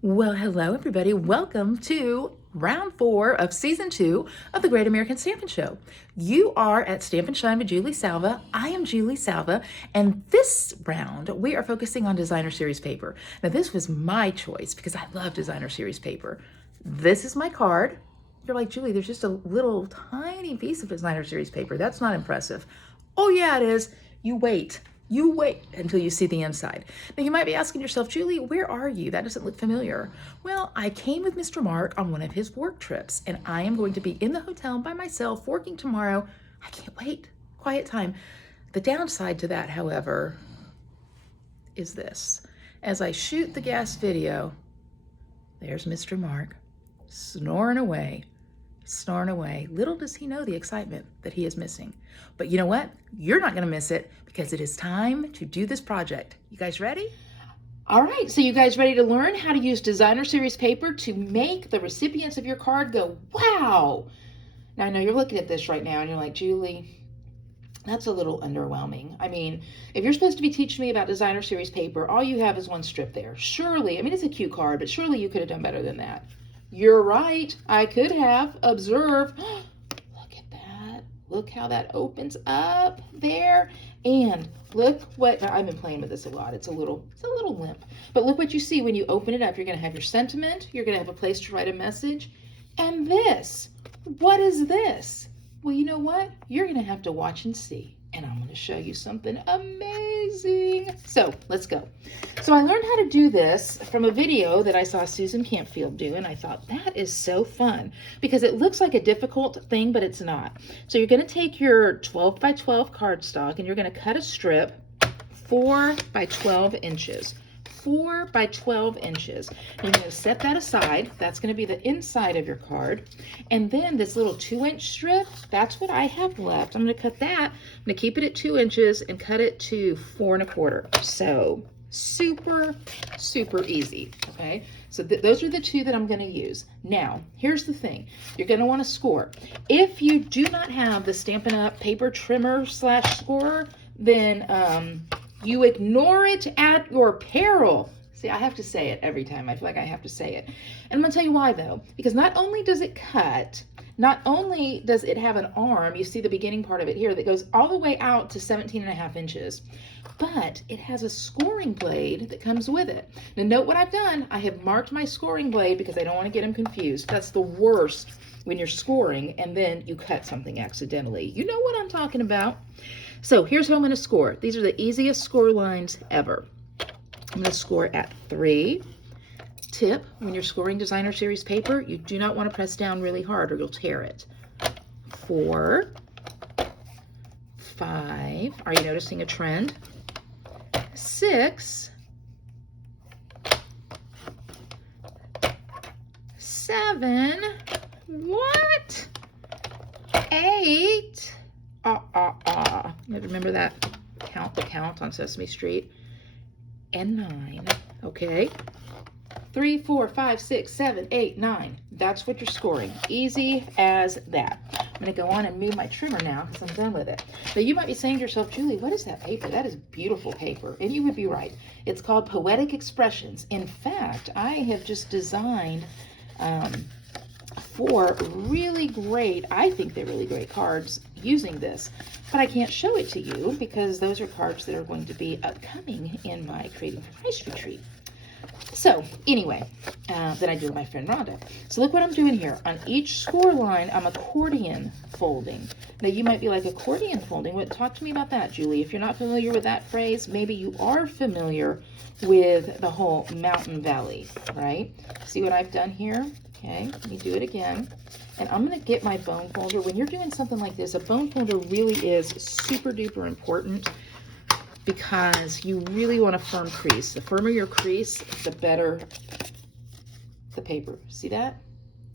Well, hello, everybody. Welcome to round 4 of season 2 of the Great American Stampin Show. You are at Stampin' Shine with Julie Salva. I am Julie Salva, and this round we are focusing on designer series paper. Now, this was my choice because I love designer series paper. This is my card. You're like, Julie, there's just a little tiny piece of designer series paper. That's not impressive. Oh, yeah, it is. You wait. You wait until you see the inside. Now, you might be asking yourself, Julie, where are you? That doesn't look familiar. Well, I came with Mr. Mark on one of his work trips, and I am going to be in the hotel by myself working tomorrow. I can't wait. Quiet time. The downside to that, however, is this. As I shoot the gas video, there's Mr. Mark snoring away. Snoring away. Little does he know the excitement that he is missing. But you know what? You're not going to miss it because it is time to do this project. You guys ready? All right, so you guys ready to learn how to use designer series paper to make the recipients of your card go, wow. Now, I know you're looking at this right now and you're like, Julie, that's a little underwhelming. I mean, if you're supposed to be teaching me about designer series paper, all you have is one strip there. Surely, I mean, it's a cute card, but surely you could have done better than that. You're right. I could have. Observe. Look at that. Look how that opens up there. And look what, now I've been playing with this a lot. It's a little limp. But look what you see when you open it up. You're going to have your sentiment. You're going to have a place to write a message. And this. What is this? Well, you know what? You're going to have to watch and see. And I'm going to show you something amazing. So let's go. So I learned how to do this from a video that I saw Susan Campfield do, and I thought that is so fun because it looks like a difficult thing, but it's not. So you're going to take your 12 by 12 cardstock and you're going to cut a strip 4 by 12 inches. 4 by 12 inches. You're going to set that aside. That's going to be the inside of your card. And then this little 2-inch strip, that's what I have left. I'm going to cut that. I'm going to keep it at 2 inches and cut it to 4 1/4. So super, super easy. Okay. So those are the two that I'm going to use. Now, here's the thing. You're going to want to score. If you do not have the Stampin' Up! Paper trimmer / scorer, then you ignore it at your peril. See, I have to say it every time. I feel like I have to say it. And I'm going to tell you why, though. Because not only does it cut, not only does it have an arm, you see the beginning part of it here, that goes all the way out to 17.5 inches, but it has a scoring blade that comes with it. Now, note what I've done. I have marked my scoring blade because I don't want to get them confused. That's the worst when you're scoring and then you cut something accidentally. You know what I'm talking about. So here's how I'm going to score. These are the easiest score lines ever. I'm going to score at 3. Tip, when you're scoring designer series paper, you do not want to press down really hard or you'll tear it. 4, 5. Are you noticing a trend? 6, 7. What? 8. You have to remember that the count on Sesame Street. And 9. Okay. 3, 4, 5, 6, 7, 8, 9. That's what you're scoring. Easy as that. I'm going to go on and move my trimmer now because I'm done with it. So you might be saying to yourself, Julie, what is that paper? That is beautiful paper. And you would be right. It's called Poetic Expressions. In fact, I have just designed 4 really great, I think they're really great cards using this, but I can't show it to you because those are cards that are going to be upcoming in my Creating for Christ retreat. So anyway, that I do with my friend Rhonda. So look what I'm doing here. On each score line, I'm accordion folding. Now you might be like, accordion folding? What? Talk to me about that, Julie. If you're not familiar with that phrase, maybe you are familiar with the whole mountain valley, right? See what I've done here? Okay, let me do it again. And I'm going to get my bone folder. When you're doing something like this, a bone folder really is super duper important because you really want a firm crease. The firmer your crease, the better the paper. See that?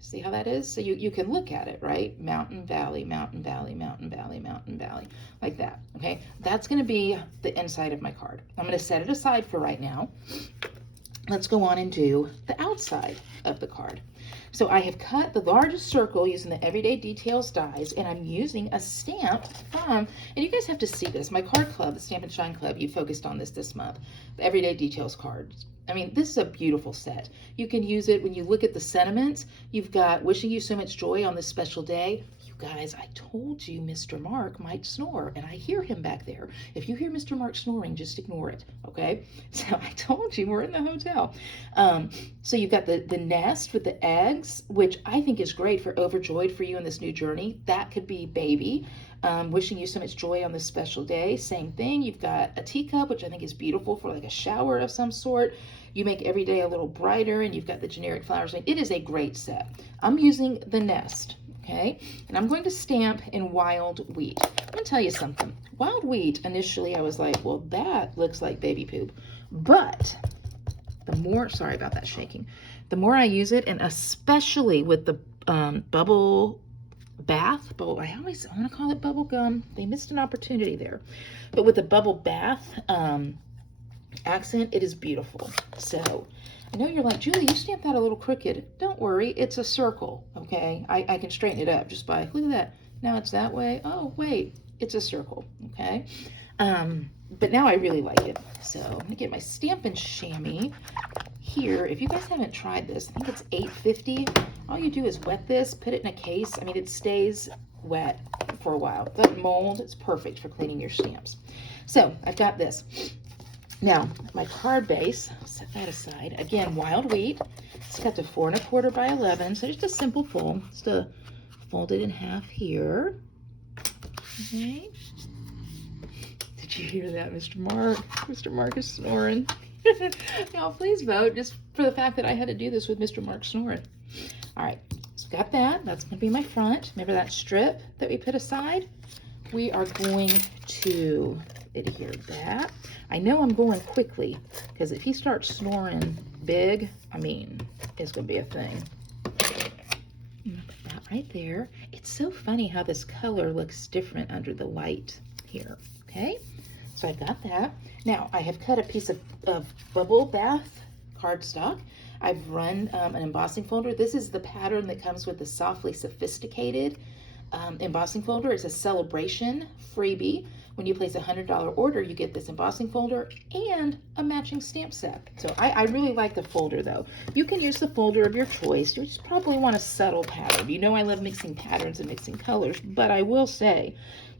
See how that is? So you can look at it, right? Mountain, valley, mountain, valley, mountain, valley, mountain, valley, like that, okay? That's going to be the inside of my card. I'm going to set it aside for right now. Let's go on and do the outside of the card. So I have cut the largest circle using the Everyday Details dies, and I'm using a stamp from, and you guys have to see this, my card club, the Stampin' Shine Club, you focused on this month, the Everyday Details cards. I mean, this is a beautiful set. You can use it when you look at the sentiments. You've got wishing you so much joy on this special day. You guys, I told you Mr. Mark might snore, and I hear him back there. If you hear Mr. Mark snoring, just ignore it, okay? So I told you we're in the hotel. So you've got the nest with the eggs, which I think is great for overjoyed for you in this new journey. That could be baby. Wishing you so much joy on this special day. Same thing. You've got a teacup, which I think is beautiful for like a shower of some sort. You make every day a little brighter, and you've got the generic flowers. It is a great set. I'm using the nest, okay? And I'm going to stamp in wild wheat. I'm going to tell you something. Wild wheat, initially I was like, well, that looks like baby poop. But the more, sorry about that shaking, the more I use it, and especially with the bubble bath, I want to call it bubble gum. They missed an opportunity there. But with the bubble bath accent, it is beautiful. So I know you're like, Julie, you stamped that a little crooked. Don't worry, it's a circle, okay? I can straighten it up just by, look at that. Now it's that way. Oh, wait, it's a circle, okay? But now I really like it. So I'm gonna get my Stampin' Chamois here. If you guys haven't tried this, I think it's $8.50. All you do is wet this, put it in a case. I mean, it stays wet for a while. It doesn't mold. It's perfect for cleaning your stamps. So I've got this. Now, my card base, I'll set that aside. Again, wild wheat. It's got the 4 1/4 by 11, so just a simple fold. Just to fold it in half here. Okay. Did you hear that, Mr. Mark? Mr. Mark is snoring. Y'all, please vote just for the fact that I had to do this with Mr. Mark snoring. All right, so got that. That's going to be my front. Remember that strip that we put aside? We are going to adhere that. I know I'm going quickly because if he starts snoring big, I mean, it's going to be a thing. Put that right there. It's so funny how this color looks different under the light here, okay? So I've got that. Now I have cut a piece of bubble bath cardstock. I've run an embossing folder. This is the pattern that comes with the Softly Sophisticated embossing folder. It's a Saleabration freebie. When you place a $100 order, you get this embossing folder and a matching stamp set. So I really like the folder though. You can use the folder of your choice. You just probably want a subtle pattern. You know I love mixing patterns and mixing colors, but I will say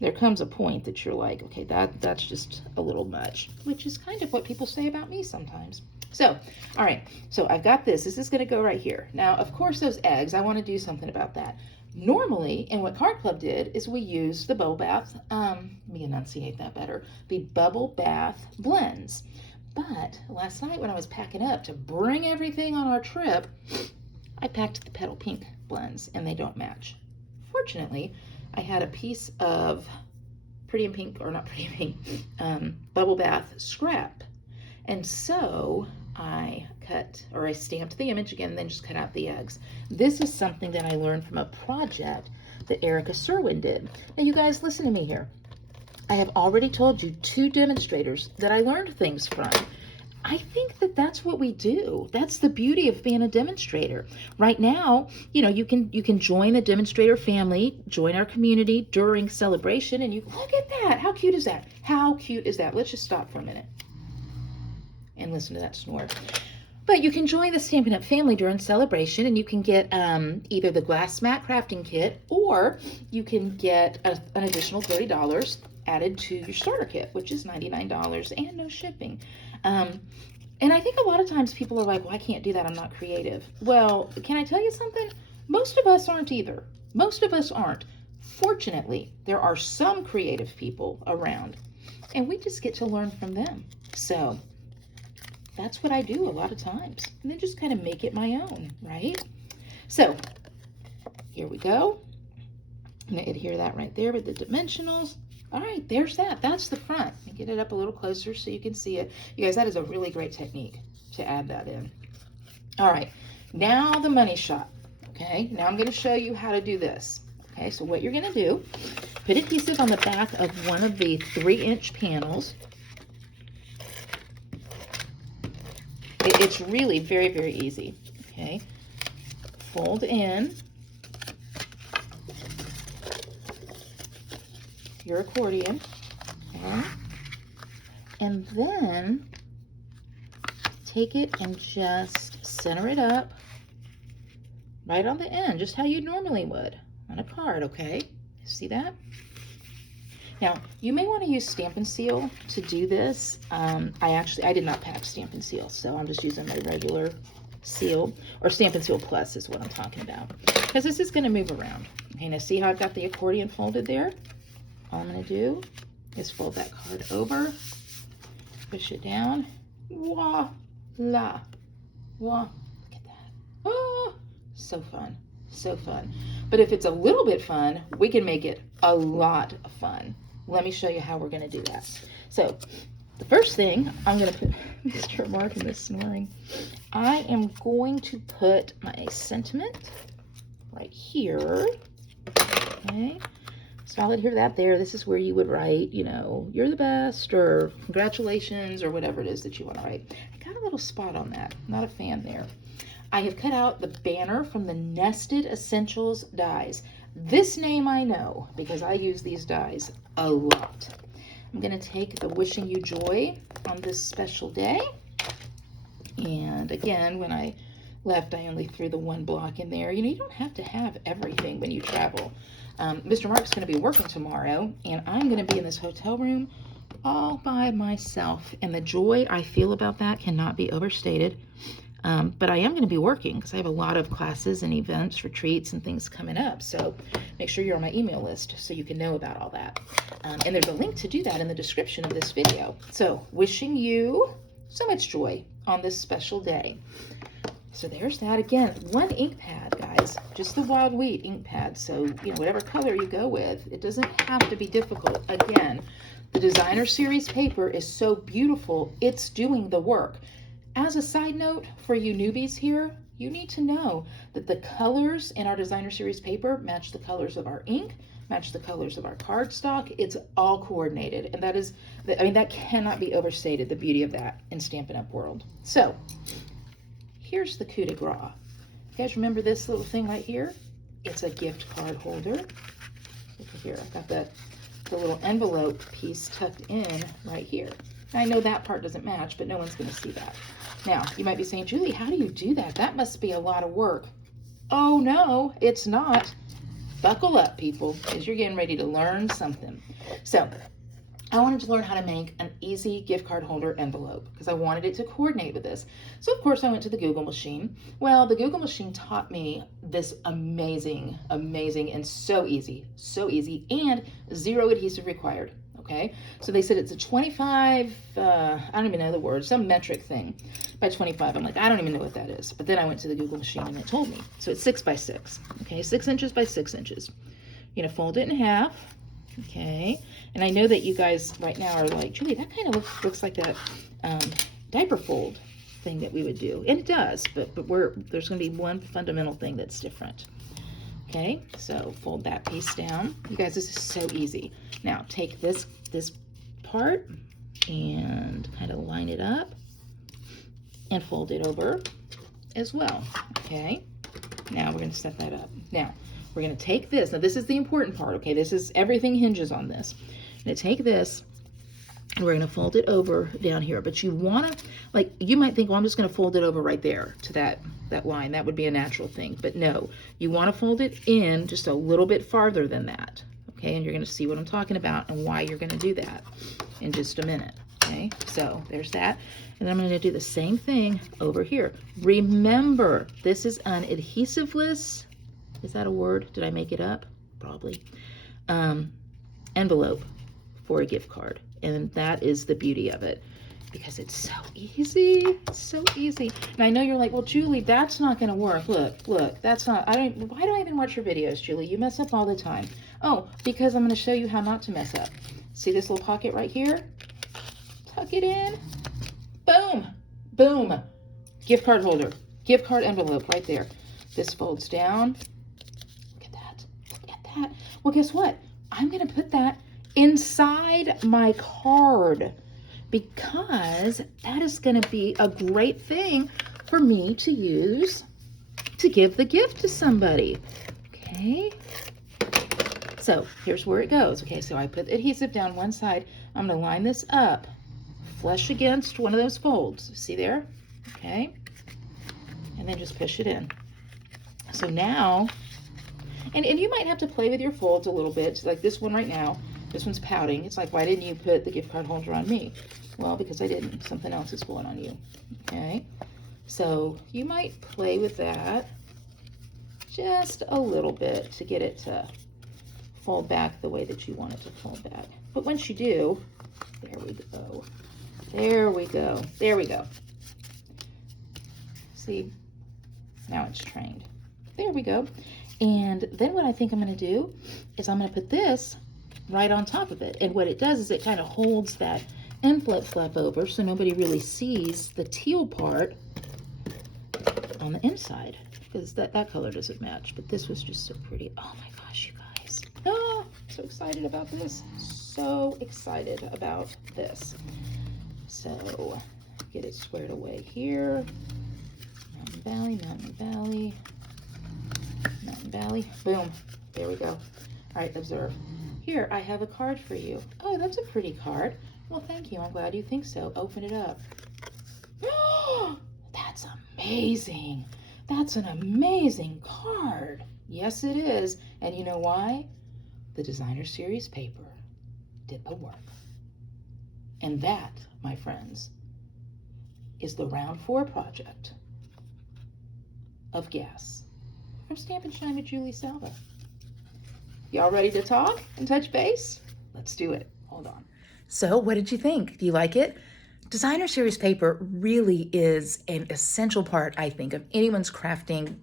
there comes a point that you're like, okay, that's just a little much, which is kind of what people say about me sometimes. So, all right, so I've got this. This is going to go right here. Now, of course, those eggs, I want to do something about that. Normally, and what Card Club did is we used the bubble bath, let me enunciate that better, the bubble bath blends. But last night when I was packing up to bring everything on our trip, I packed the Petal Pink blends, and they don't match. Fortunately, I had a piece of Pretty in Pink, or not Pretty in Pink, bubble bath scrap. And so I stamped the image again and then just cut out the eggs. This is something that I learned from a project that Erica Serwin did. Now you guys, listen to me here. I have already told you 2 demonstrators that I learned things from. I think that that's what we do. That's the beauty of being a demonstrator. Right now, you know, you can join the demonstrator family, join our community during celebration, and you look at that. How cute is that? How cute is that? Let's just stop for a minute and listen to that snore. But you can join the Stampin' Up! Family during celebration, and you can get either the glass mat crafting kit, or you can get an additional $30 added to your starter kit, which is $99 and no shipping. And I think a lot of times people are like, well, I can't do that. I'm not creative. Well, can I tell you something? Most of us aren't either. Most of us aren't. Fortunately, there are some creative people around, and we just get to learn from them. So that's what I do a lot of times, and then just kind of make it my own, right? So here we go. I'm going to adhere that right there with the dimensionals. All right, there's that. That's the front. Let me get it up a little closer so you can see it. You guys, that is a really great technique to add that in. All right, now the money shot. Okay, now I'm going to show you how to do this. Okay, so what you're going to do, put adhesive on the back of one of the 3-inch panels. It's really very, very easy. Okay, fold in your accordion, okay, and then take it and just center it up right on the end, just how you normally would on a card, okay? See that? Now, you may want to use Stampin' Seal to do this. I did not pack Stampin' Seal, so I'm just using my regular seal, or Stampin' Seal Plus is what I'm talking about, because this is going to move around. Okay, now see how I've got the accordion folded there? All I'm going to do is fold that card over, push it down, voila, voila, look at that. Oh, so fun, so fun. But if it's a little bit fun, we can make it a lot of fun. Let me show you how we're going to do that. So the first thing, I'm going to put Mr. Mark in this snoring. I am going to put my sentiment right here. Okay. Solid here, that there. This is where you would write, you know, you're the best, or congratulations, or whatever it is that you want to write. I got a little spot on that. Not a fan there. I have cut out the banner from the Nested Essentials dies. This name I know because I use these dies a lot. I'm going to take the Wishing You Joy on this special day. And again, when I left, I only threw the one block in there. You know, you don't have to have everything when you travel. Mr. Mark's going to be working tomorrow, and I'm going to be in this hotel room all by myself. And the joy I feel about that cannot be overstated. But I am going to be working because I have a lot of classes and events, retreats, and things coming up. So make sure you're on my email list so you can know about all that. And there's a link to do that in the description of this video. So wishing you so much joy on this special day. So there's that. Again, one ink pad, guys, just the Wild Wheat ink pad. So, you know, whatever color you go with, it doesn't have to be difficult. Again, the designer series paper is so beautiful, it's doing the work. As a side note for you newbies here, you need to know that the colors in our designer series paper match the colors of our ink, match the colors of our cardstock. It's all coordinated, and that is, I mean, that cannot be overstated, the beauty of that in Stampin' Up! World. So here's the coup de grace. You guys remember this little thing right here? It's a gift card holder. Look here, I've got the little envelope piece tucked in right here. I know that part doesn't match, but no one's going to see that. Now, you might be saying, Julie, how do you do that? That must be a lot of work. Oh, no, it's not. Buckle up, people, because you're getting ready to learn something. So I wanted to learn how to make an easy gift card holder envelope because I wanted it to coordinate with this. So, of course, I went to the Google machine. Well, the Google machine taught me this amazing, and so easy, and zero adhesive required. Okay, so they said it's a 25, I don't even know the word, some metric thing by 25. I'm like, I don't even know what that is. But then I went to the Google machine and it told me. So it's 6 by 6. Okay, 6 inches by 6 inches. You're gonna fold it in half. Okay, and I know that you guys right now are like, Julie, that kind of looks like that diaper fold thing that we would do, and it does. But there's gonna be one fundamental thing that's different. Okay, so fold that piece down. You guys, this is so easy. Now take this part and kind of line it up and fold it over as well. Okay, now we're going to set that up. Now we're going to take this. Now this is the important part. Okay, this is, everything hinges on this. I'm going to take this and we're going to fold it over down here. But you want to, like, you might think, well, I'm just going to fold it over right there to that line. That would be a natural thing. But no, you want to fold it in just a little bit farther than that. Okay, and you're going to see what I'm talking about and why you're going to do that in just a minute. Okay, so there's that. And I'm going to do the same thing over here. Remember, this is an adhesiveless, is that a word? Did I make it up? Probably. Envelope for a gift card. And that is the beauty of it, because it's so easy. It's so easy. And I know you're like, well, Julie, that's not going to work. Look, that's not, why do I even watch your videos, Julie? You mess up all the time. Oh, because I'm going to show you how not to mess up. See this little pocket right here? Tuck it in. Boom. Boom. Gift card holder. Gift card envelope right there. This folds down. Look at that. Look at that. Well, guess what? I'm going to put that inside my card, because that is going to be a great thing for me to use to give the gift to somebody. Okay, so here's where it goes. Okay, so I put adhesive down one side. I'm going to line this up flush against one of those folds. See there? okay? And then just push it in. So now, and you might have to play with your folds a little bit, like this one right now. This one's pouting. It's like, why didn't you put the gift card holder on me? Well, because I didn't. Something else is going on you, okay? So you might play with that just a little bit to get it to fold back the way that you want it to fold back. But once you do, there we go. There we go. There we go. See, now it's trained. There we go. And then what I think I'm going to do is I'm going to put this right on top of it. And what it does is it kind of holds that envelope flap over so nobody really sees the teal part on the inside, because that color doesn't match. But this was just so pretty. Oh my gosh, you guys. Oh, so excited about this. So excited about this. So get it squared away here. Mountain Valley, Mountain Valley, Mountain Valley. Boom. There we go. All right, observe. Here, I have a card for you. Oh, that's a pretty card. Well, thank you. I'm glad you think so. Open it up. Oh, that's amazing. That's an amazing card. Yes, it is. And you know why? The designer series paper did the work. And that, my friends, is the round 4 project of Gas from Stampin' Shine with Julie Salva. Y'all ready to talk and touch base? Let's do it. Hold on. So what did you think? Do you like it? Designer series paper really is an essential part, I think, of anyone's crafting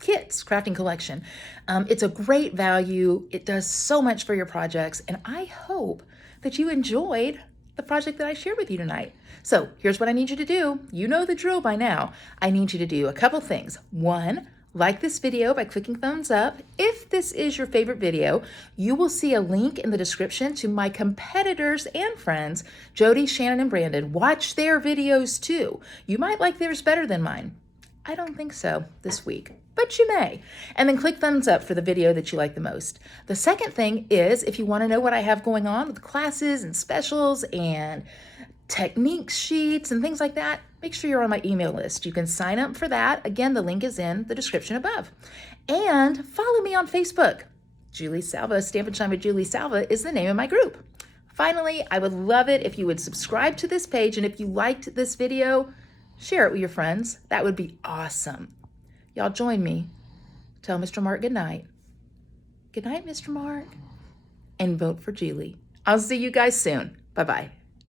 kits, crafting collection. It's a great value. It does so much for your projects, and I hope that you enjoyed the project that I shared with you tonight. So here's what I need you to do. You know the drill by now. I need you to do a couple things. One, like this video by clicking thumbs up. If this is your favorite video, you will see a link in the description to my competitors and friends, Jody, Shannon, and Brandon. Watch their videos too. You might like theirs better than mine. I don't think so this week, but you may. And then click thumbs up for the video that you like the most. The second thing is, if you want to know what I have going on with classes and specials and technique sheets and things like that, make sure you're on my email list. You can sign up for that. Again, the link is in the description above. And follow me on Facebook. Julie Salva, Stampin' Shine with Julie Salva is the name of my group. Finally, I would love it if you would subscribe to this page, and if you liked this video, share it with your friends. That would be awesome. Y'all join me. Tell Mr. Mark good night. Good night, Mr. Mark. And vote for Julie. I'll see you guys soon. Bye-bye.